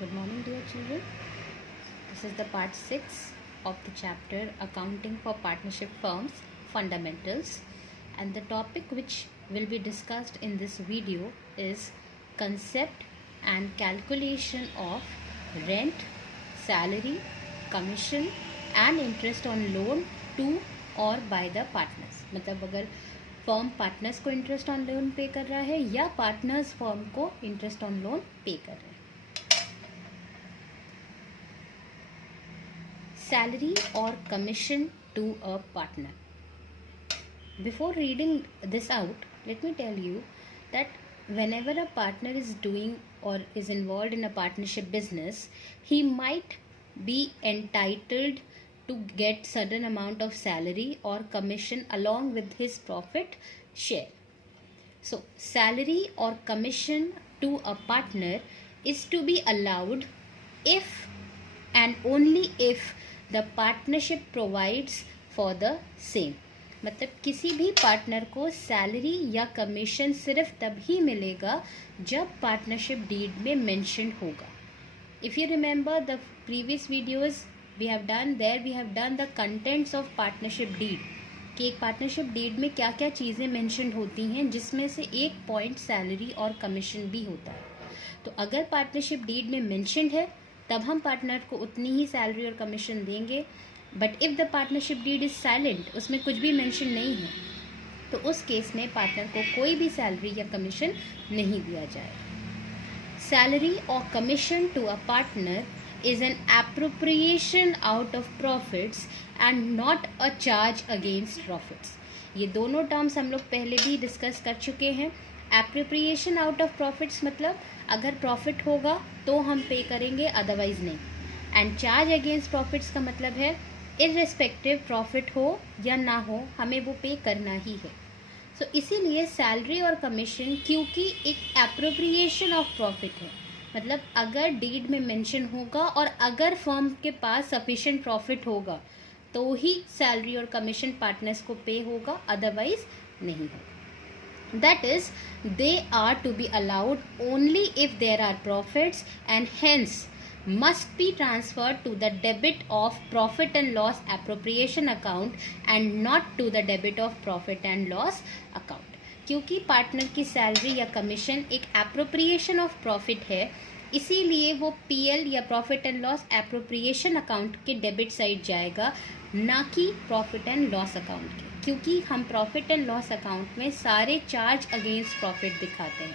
Good morning, dear children. This is the part 6 of the chapter Accounting for Partnership Firms Fundamentals, and the topic which will be discussed in this video is concept and calculation of rent, salary, commission and interest on loan to or by the partners. मतलब अगर firm partners को interest on loan पे कर रहा है या partners firm को interest on loan पे कर रहे हैं. Salary or commission to a partner. Before reading this out, let me tell you that whenever a partner is doing or is involved in a partnership business, he might be entitled to get certain amount of salary or commission along with his profit share. So salary or commission to a partner is to be allowed if and only if the partnership provides for the same. मतलब किसी भी पार्टनर को सैलरी या कमीशन सिर्फ तभी मिलेगा जब partnership deed में मेंशन होगा. If you remember the previous videos we have done the contents of partnership deed कि एक पार्टनरशिप डीड में क्या क्या चीज़ें मेंशन होती हैं, जिसमें से एक पॉइंट सैलरी और कमीशन भी होता है. तो अगर पार्टनरशिप डीड में मेंशनड है तब हम पार्टनर को उतनी ही सैलरी और कमीशन देंगे. But if the partnership deed is silent, उसमें कुछ भी मेंशन नहीं है, तो उस केस में पार्टनर को कोई भी सैलरी या कमीशन नहीं दिया जाएगा. सैलरी और commission to a partner is an appropriation out of profits and not a charge against profits. ये दोनों टर्म्स हम लोग पहले भी डिस्कस कर चुके हैं. एप्रोप्रिएशन आउट ऑफ प्रॉफिट्स मतलब अगर प्रॉफिट होगा तो हम पे करेंगे, अदरवाइज नहीं. एंड चार्ज अगेंस्ट प्रॉफिट्स का मतलब है इररिस्पेक्टिव प्रॉफिट हो या ना हो, हमें वो पे करना ही है. सो इसीलिए सैलरी और कमीशन क्योंकि एक एप्रोप्रिएशन ऑफ प्रॉफिट है, मतलब अगर डीड में मेंशन होगा और अगर फर्म के पास सफिशिएंट प्रॉफिट होगा तो ही सैलरी और कमीशन पार्टनर्स को पे होगा, अदरवाइज नहीं होगा. That is, they are to be allowed only if there are profits and hence must be transferred to the debit of profit and loss appropriation account and not to the debit of profit and loss account. क्योंकि पार्टनर की सैलरी या कमीशन एक appropriation of profit है, इसीलिए वो पीएल या profit and loss appropriation account के debit side जाएगा, ना कि प्रॉफिट एंड लॉस अकाउंट के. क्योंकि हम प्रॉफिट एंड लॉस अकाउंट में सारे चार्ज अगेंस्ट प्रॉफिट दिखाते हैं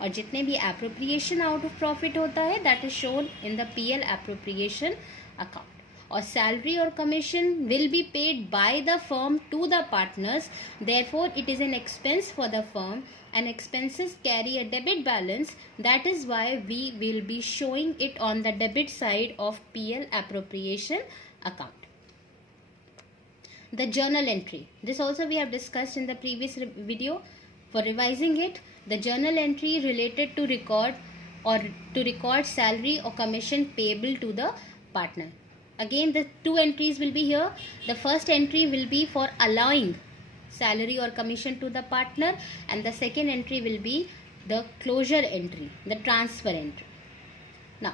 और जितने भी एप्रोप्रिएशन आउट ऑफ प्रॉफिट होता है that is shown in the PL appropriation account. और सैलरी और commission will be paid by the firm to the partners, therefore it is an expense for the firm and expenses carry a debit balance. That is why we will be showing it on the debit side of PL appropriation account. The journal entry, this also we have discussed in the previous video. For revising it, the journal entry related to record salary or commission payable to the partner. Again, the two entries will be here. The first entry will be for allowing salary or commission to the partner, and the second entry will be the closure entry, the transfer entry. Now,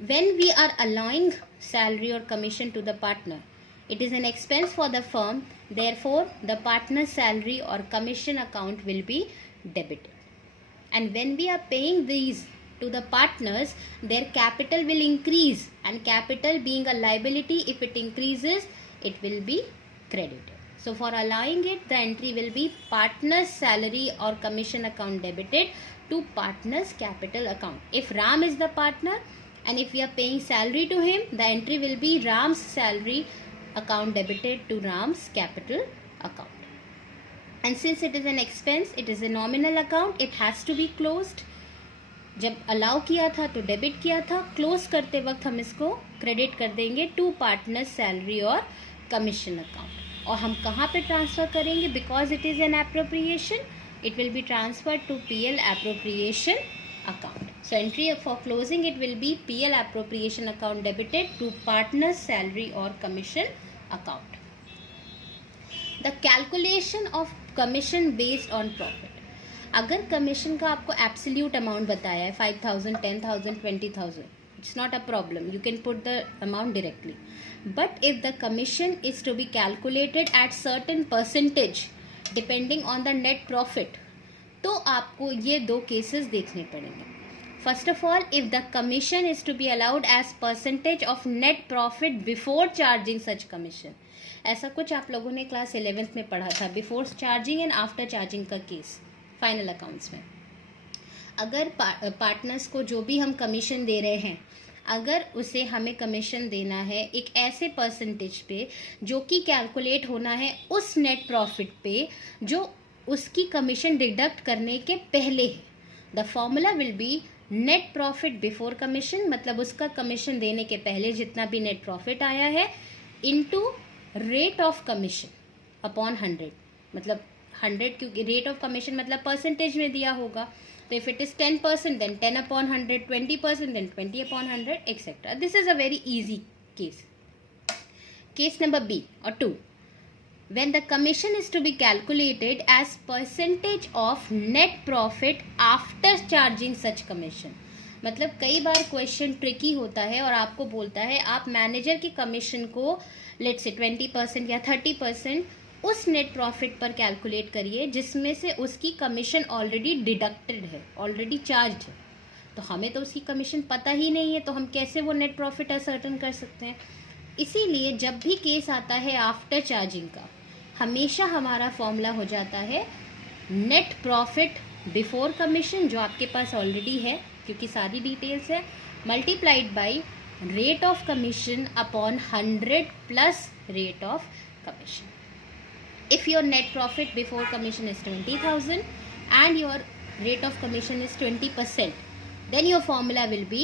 when we are allowing salary or commission to the partner, it is an expense for the firm, therefore the partner's salary or commission account will be debited. And when we are paying these to the partners, their capital will increase, and capital being a liability, if it increases it will be credited. So for allowing it, the entry will be partner's salary or commission account debited to partner's capital account. If Ram is the partner and if we are paying salary to him, the entry will be Ram's salary account debited to Ram's capital account. And since it is an expense, it is a nominal account, it has to be closed. जब अलाउ किया था तो डेबिट किया था, क्लोज करते वक्त हम इसको क्रेडिट कर देंगे टू पार्टनर्स सैलरी और कमीशन अकाउंट. और हम कहाँ पे ट्रांसफ़र करेंगे? Because it is an appropriation, it will be transferred to PL appropriation account. So entry for closing it will be PL appropriation account debited to partners salary और commission account. The calculation of commission based on profit. अगर commission का आपको absolute amount बताया है 5,000, 10,000, 20,000, it's not a problem, you can put the amount directly. But if the commission is to be calculated at certain percentage depending on the net profit, तो आपको ये दो केसेस देखने पड़ेंगे. First of all, if the commission is to be allowed as percentage of net profit before charging such commission, ऐसा कुछ आप लोगों ने क्लास 11th में पढ़ा था, before charging and after charging का केस फाइनल अकाउंट्स में. अगर पार्टनर्स को जो भी हम कमीशन दे रहे हैं, अगर उसे हमें कमीशन देना है एक ऐसे परसेंटेज पे जो कि कैलकुलेट होना है उस नेट प्रॉफिट पे जो उसकी कमीशन डिडक्ट करने के पहले है, the formula will be net profit before commission, मतलब उसका कमीशन देने के पहले जितना भी नेट प्रॉफिट आया है into rate of commission upon 100, मतलब 100 क्योंकि रेट ऑफ कमीशन मतलब परसेंटेज में दिया होगा, तो if it is 10% then 10 upon 100, 20% then 20 upon 100 etcetera. This is a very easy case. Case number B और 2, when the commission is to be calculated as percentage of net profit after charging such commission. मतलब कई बार question tricky होता है और आपको बोलता है आप मैनेजर की कमीशन को लेट्स से 20% या 30% उस नेट प्रॉफिट पर कैलकुलेट करिए जिसमें से उसकी कमीशन ऑलरेडी डिडक्टेड है, ऑलरेडी चार्ज है. तो हमें तो उसकी कमीशन पता ही नहीं है, तो हम कैसे वो नेट प्रॉफिट असर्टन कर सकते हैं. इसीलिए जब भी केस आता है आफ्टर चार्जिंग का, हमेशा हमारा फॉर्मूला हो जाता है नेट प्रॉफिट बिफोर कमीशन जो आपके पास ऑलरेडी है क्योंकि सारी डिटेल्स है, multiplied by rate of commission upon 100 plus rate of commission. If your net profit before commission is 20,000 and your rate of commission is 20%, then your formula will be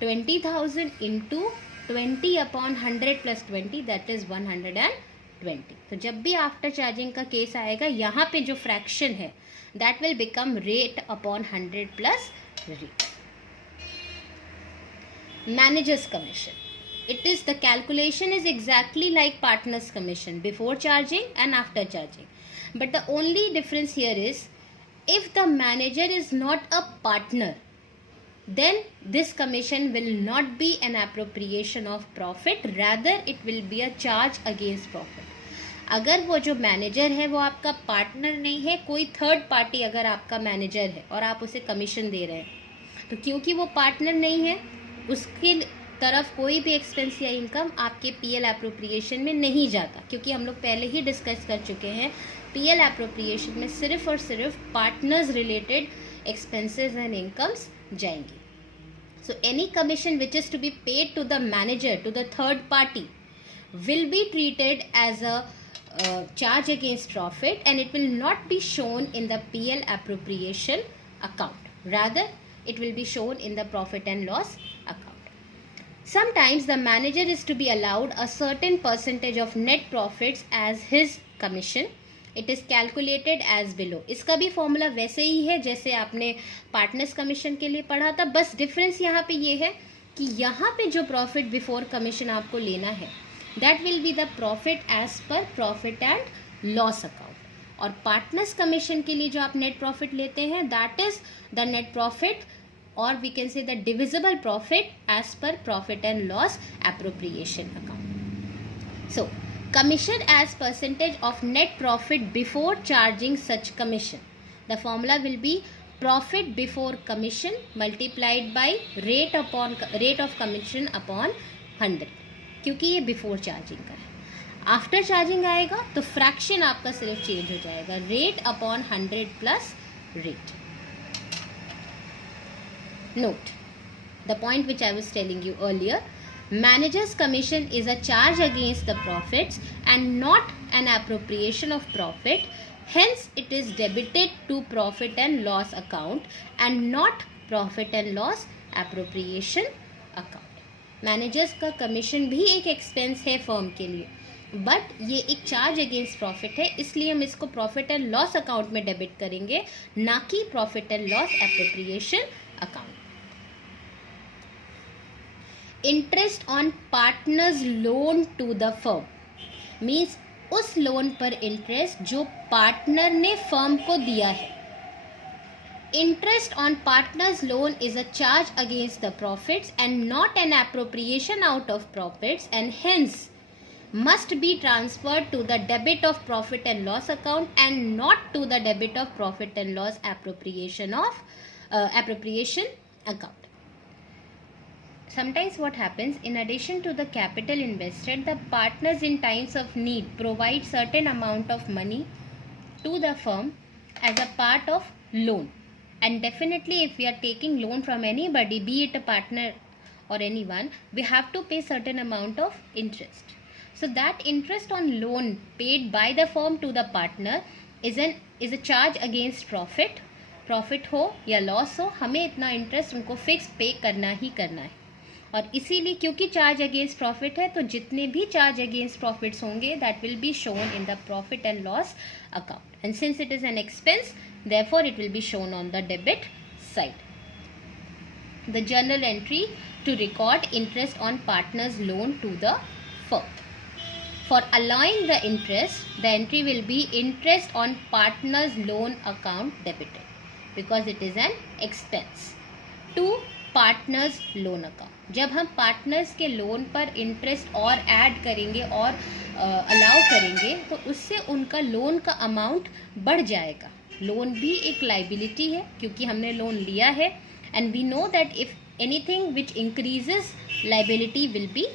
20,000 into 20 upon 100 plus 20, that is 120. तो जब भी after charging का केस आएगा यहाँ पे जो फ्रैक्शन है that will become rate upon 100 plus rate. Manager's commission. It is the calculation is exactly like partner's commission before charging and after charging. But the only difference here is if the manager is not a partner, then this commission will not be an appropriation of profit, rather it will be a charge against profit. अगर वो जो मैनेजर है वो आपका पार्टनर नहीं है, कोई third party अगर आपका मैनेजर है और आप उसे कमीशन दे रहे हैं, तो क्योंकि वो पार्टनर नहीं है उसके तरफ कोई भी एक्सपेंस या इनकम आपके पीएल एप्रोप्रिएशन में नहीं जाता, क्योंकि हम लोग पहले ही डिस्कस कर चुके हैं पीएल एप्रोप्रिएशन में सिर्फ और सिर्फ partners related expenses and incomes जाएंगी. So any commission which is to be paid to the manager to the third party will be treated as a charge against profit and it will not be shown in the PL appropriation account, rather it will be shown in the profit and loss account. Sometimes the manager is to be allowed a certain percentage of net profits as his commission. It is calculated as below. इसका भी फॉर्मूला वैसे ही है जैसे आपने partners commission के लिए पढ़ा था, बस डिफरेंस यहाँ पे ये है कि यहाँ पे जो प्रॉफिट बिफोर कमीशन आपको लेना है that will be the profit as per profit and loss account. और पार्टनर्स कमीशन के लिए जो आप नेट प्रॉफिट लेते हैं that is the net profit or we can say the divisible profit as per profit and loss appropriation account. So commission as percentage of net profit before charging such commission. The formula will be profit before commission multiplied by rate of commission upon 100, क्योंकि ये before charging का है. After charging आएगा तो फ्रैक्शन आपका सिर्फ change हो जाएगा, rate upon 100 plus rate. Note the point which I was telling you earlier, managers commission is a charge against the profits and not an appropriation of profit, hence it is debited to profit and loss account and not profit and loss appropriation account. Managers का commission भी एक एक्सपेंस है फर्म के लिए, बट ये एक charge against profit है, इसलिए हम इसको प्रॉफिट एंड लॉस अकाउंट में डेबिट करेंगे, ना कि profit and loss appropriation account. Interest on partners loan to the firm means उस लोन पर इंटरेस्ट जो पार्टनर ने फर्म को दिया है. interest on partner's loan is a charge against the profits and not an appropriation out of profits, and hence must be transferred to the debit of profit and loss account and not to the debit of profit and loss appropriation account. Sometimes what happens, in addition to the capital invested, the partners in times of need provide certain amount of money to the firm as a part of loan. And definitely if we are taking loan from anybody, be it a partner or anyone, we have to pay certain amount of interest. So that interest on loan paid by the firm to the partner is a charge against profit हो या लॉस हो, हमें इतना इंटरेस्ट उनको फिक्स पे करना ही करना है. और इसीलिए क्योंकि चार्ज अगेंस्ट प्रॉफिट है, तो जितने भी चार्ज अगेंस्ट प्रॉफिट्स होंगे that will be shown in the profit and loss account. And since it is an expense, therefore it will be shown on the debit side. The journal entry to record interest on partners loan to the firm. For allowing the interest, the entry will be interest on partner's loan account debited because it is an expense to partner's loan account. जब हम partners के लोन पर इंटरेस्ट और ऐड करेंगे और अलाउ करेंगे तो उससे उनका लोन का अमाउंट बढ़ जाएगा. लोन भी एक लाइबिलिटी है क्योंकि हमने लोन लिया है, and we know that if anything which increases liability will be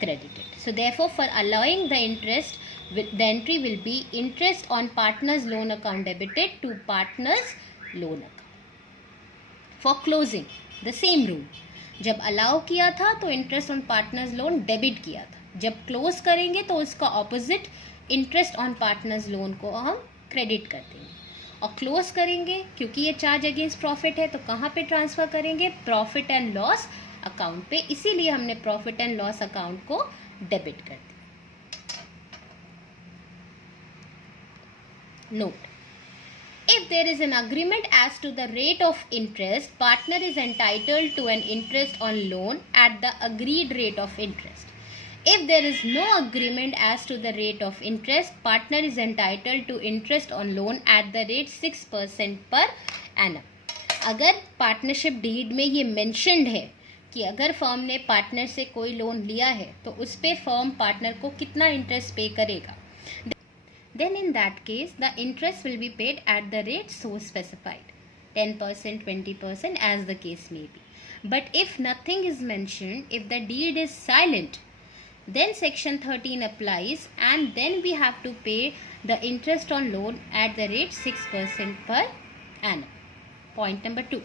credited. So therefore, for allowing the interest, the entry will be interest on partner's loan account debited to partner's loan account. For closing, the same rule. जब allow किया था तो interest on partner's loan debit किया था. जब close करेंगे तो उसका opposite interest on partner's loan को हम credit कर देंगे. और close करेंगे क्योंकि ये charge against profit है तो कहाँ पे transfer करेंगे? Profit and loss अकाउंट पे. इसीलिए हमने प्रॉफिट एंड लॉस अकाउंट को डेबिट कर दिया. Note, if there is an agreement as to the rate of interest, partner is entitled to an interest on loan at the agreed rate of interest. If there is no agreement as to the rate of interest, partner is entitled to interest on loan at the rate 6% per annum. अगर partnership deed में ये मेंशन्ड है कि अगर फर्म ने पार्टनर से कोई लोन लिया है तो उस पे फर्म पार्टनर को कितना इंटरेस्ट पे करेगा, then in that case the interest will be paid at the rate so specified, 10%, 20% as the case may be. But if nothing is mentioned, if the deed is silent, then section 13 applies and then we have to pay the interest on loan at the rate 6% per annum. Point number 2.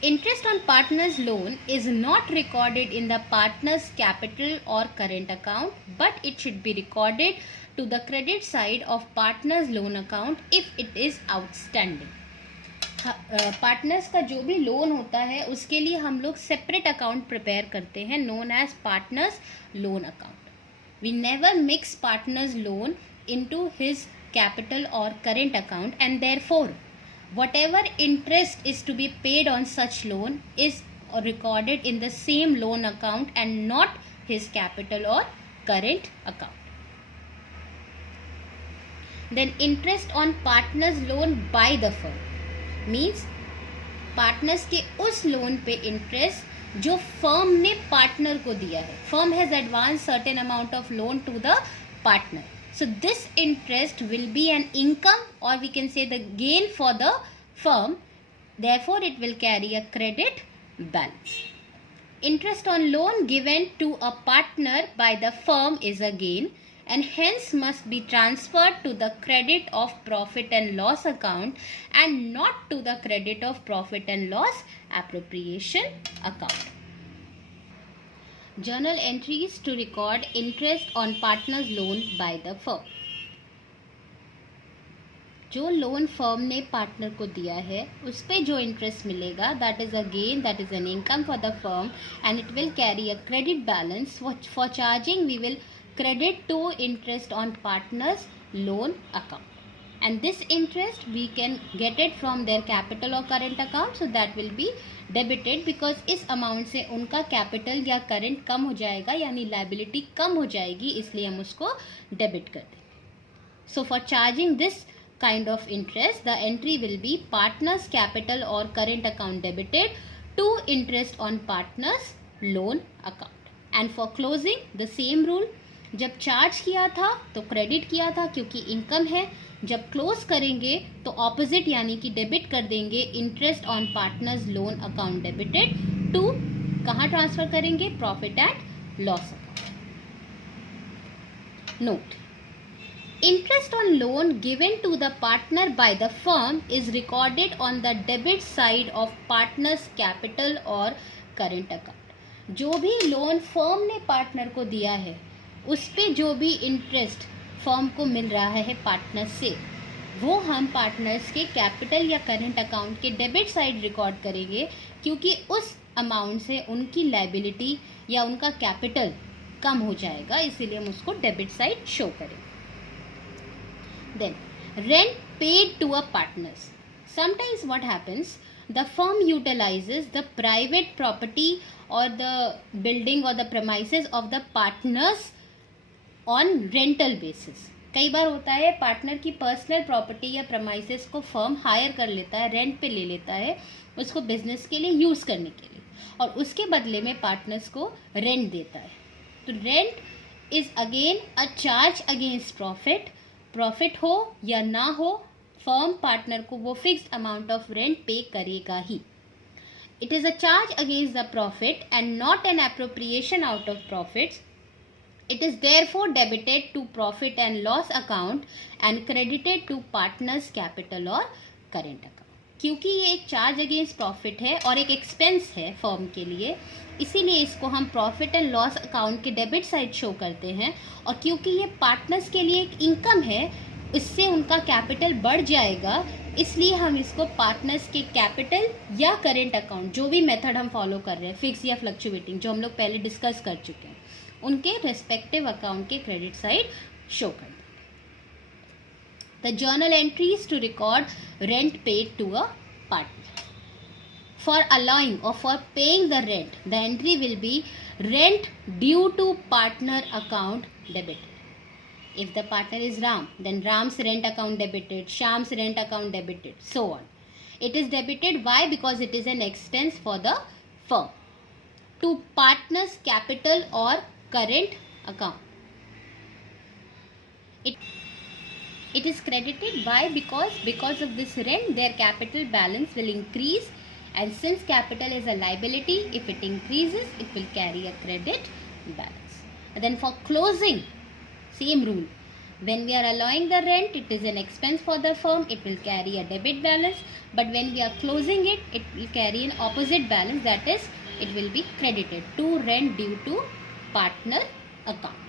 Interest on partner's loan is not recorded in the partner's capital or current account, but it should be recorded to the credit side of partner's loan account if it is outstanding. Partners का जो भी लोन होता है उसके लिए हम लोग separate account prepare करते हैं known as partners loan account. We never mix partners loan into his capital और current account, and therefore whatever interest is to be paid on such loan is recorded in the same loan account and not his capital or current account. Then interest on partners loan by the firm means partners के उस लोन पे इंटरेस्ट जो फर्म ने partner को दिया है. Firm has advance certain amount of loan to the partner. So this interest will be an income, or we can say the gain for the firm. Therefore, it will carry a credit balance. Interest on loan given to a partner by the firm is a gain and hence must be transferred to the credit of profit and loss account and not to the credit of profit and loss appropriation account. Journal entries to record interest on partner's loan by the firm. जो loan firm ने partner को दिया है उस पे जो interest मिलेगा that is a gain, that is an income for the firm and it will carry a credit balance. For charging we will credit to interest on partner's loan account, and this interest we can get it from their capital or current account, so that will be debited because इस अमाउंट से उनका कैपिटल या करंट कम हो जाएगा यानी लाइबिलिटी कम हो जाएगी, इसलिए हम उसको डेबिट कर देंगे. So for charging this kind of interest, the entry will be partners capital or current account debited to interest on partners loan account. And for closing the same rule, जब चार्ज किया था तो क्रेडिट किया था क्योंकि इनकम है, जब क्लोज करेंगे तो ऑपोजिट यानी कि डेबिट कर देंगे interest on partners loan account debited to, कहाँ ट्रांसफर करेंगे, profit and loss account. Note, interest on loan given to the partner by the firm is recorded on the debit side of partner's capital or current account. जो भी loan firm ने partner को दिया है उस पे जो भी इंटरेस्ट फर्म को मिल रहा है पार्टनर से, वो हम पार्टनर्स के कैपिटल या करंट अकाउंट के डेबिट साइड रिकॉर्ड करेंगे, क्योंकि उस अमाउंट से उनकी लायबिलिटी या उनका कैपिटल कम हो जाएगा, इसीलिए हम उसको डेबिट साइड शो करेंगे. Then rent paid to a partners. Sometimes what happens, the firm utilizes the private property or the building or the premises of the partners on rental basis. कई बार होता है पार्टनर की पर्सनल प्रॉपर्टी या premises को firm higher कर लेता है, रेंट पे ले लेता है उसको बिजनेस के लिए यूज करने के लिए, और उसके बदले में पार्टनर्स को रेंट देता है. तो rent is again a charge against profit. Profit हो या ना हो, फर्म पार्टनर को वो fixed amount of rent pay करेगा ही. It is a charge against the profit and not an appropriation out of profits. It is therefore debited to profit and loss account and credited to partners capital और current account. क्योंकि ये एक charge against profit है और एक एक्सपेंस है फर्म के लिए, इसीलिए इसको हम प्रॉफिट एंड लॉस अकाउंट के डेबिट साइड शो करते हैं. और क्योंकि ये पार्टनर्स के लिए एक इनकम है, इससे उनका कैपिटल बढ़ जाएगा, इसलिए हम इसको पार्टनर्स के कैपिटल या करेंट अकाउंट, जो भी मेथड हम फॉलो कर रहे हैं, फिक्स या फ्लक्चुएटिंग, जो हम लोग पहले डिस्कस कर चुके हैं, उनके रेस्पेक्टिव अकाउंट के क्रेडिट साइड शो करते हैं. The journal entries to record rent paid to a partner. For allowing or for paying the rent, the entry will be rent due to partner account debited. If the partner is Ram, then Ram's rent account debited, Shyam's rent account debited, so on. It is debited. Why? Because it is an expense for the firm. To partner's capital or current account. It is credited. Why? Because of this rent, their capital balance will increase, and since capital is a liability, if it increases, it will carry a credit balance. And then for closing, same rule. When we are allowing the rent, it is an expense for the firm, it will carry a debit balance. But when we are closing it, it will carry an opposite balance, that is, it will be credited to rent due to partner account.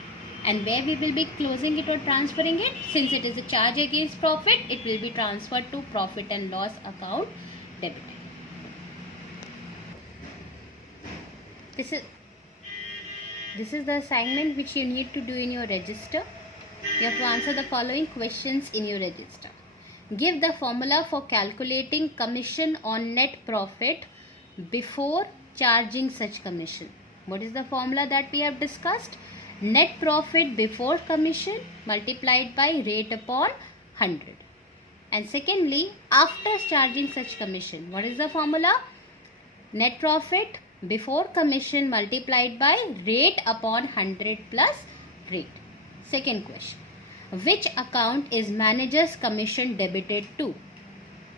And where we will be closing it or transferring it, since it is a charge against profit, it will be transferred to profit and loss account debited. This is the assignment which you need to do in your register. You have to answer the following questions in your register. Give the formula for calculating commission on net profit before charging such commission. What is the formula that we have discussed? Net profit before commission multiplied by rate upon 100. And secondly, after charging such commission, what is the formula? Net profit before commission multiplied by rate upon 100 plus rate. Second question, which account is manager's commission debited to?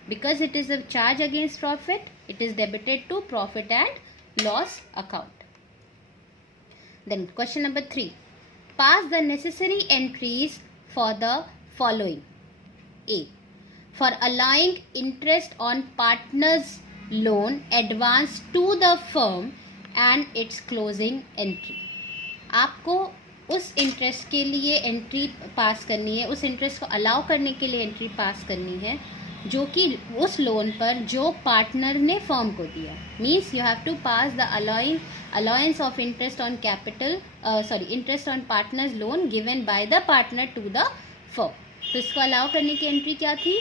Because it is a charge against profit, it is debited to profit and loss account. Then question number 3. Pass the necessary entries for the following. A. For allowing interest on partner's loan advance to the firm and its closing entry. आपको उस इंटरेस्ट के लिए एंट्री पास करनी है, उस इंटरेस्ट को अलाउ करने के लिए एंट्री पास करनी है जो कि उस लोन पर जो पार्टनर ने फर्म को दिया. Means you have to pass the allowance of interest on interest on partner's loan given by the partner to the firm. तो इसको अलाउ करने की एंट्री क्या थी?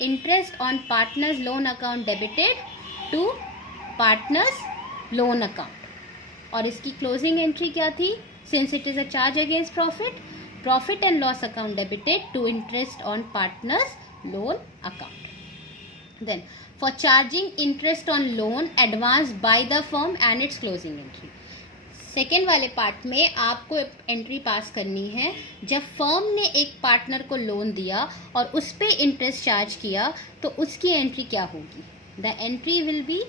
Interest on partners loan account debited to partners loan account. और इसकी closing entry क्या थी? Since it is a charge against profit, profit and loss account debited to interest on partners loan account. Then for charging interest on loan advanced by the firm and its closing entry. Second वाले पार्ट में आपको एंट्री पास करनी है जब फर्म ने एक पार्टनर को लोन दिया और उस पर इंटरेस्ट चार्ज किया तो उसकी एंट्री क्या होगी. The entry will be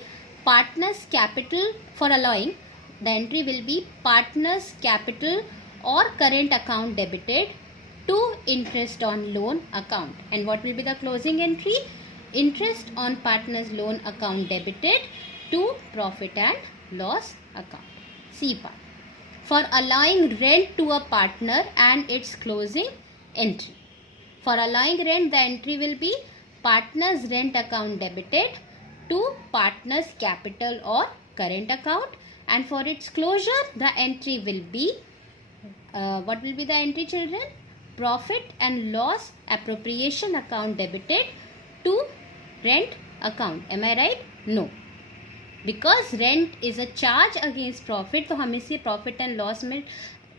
partners capital for allowing. The entry will be partners capital और current account debited to interest on loan account. And what will be the closing entry? Interest on partner's loan account debited to profit and loss account. C part. For allowing rent to a partner and its closing entry. For allowing rent, the entry will be partner's rent account debited to partner's capital or current account. And for its closure, the entry will be, what will be the entry, children? Profit and loss appropriation account debited to rent account. Am I right? No. Because rent is a charge against profit, तो हम इसे profit and loss में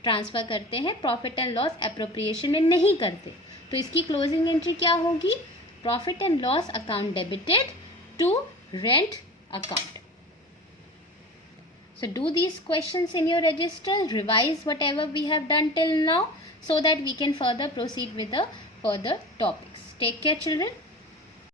ट्रांसफ़र करते हैं, profit and loss appropriation में नहीं करते. तो इसकी closing entry क्या होगी? Profit and loss account debited to rent account. So do these questions in your register, revise whatever we have done till now, so that we can further proceed with the further topics. Take care, children.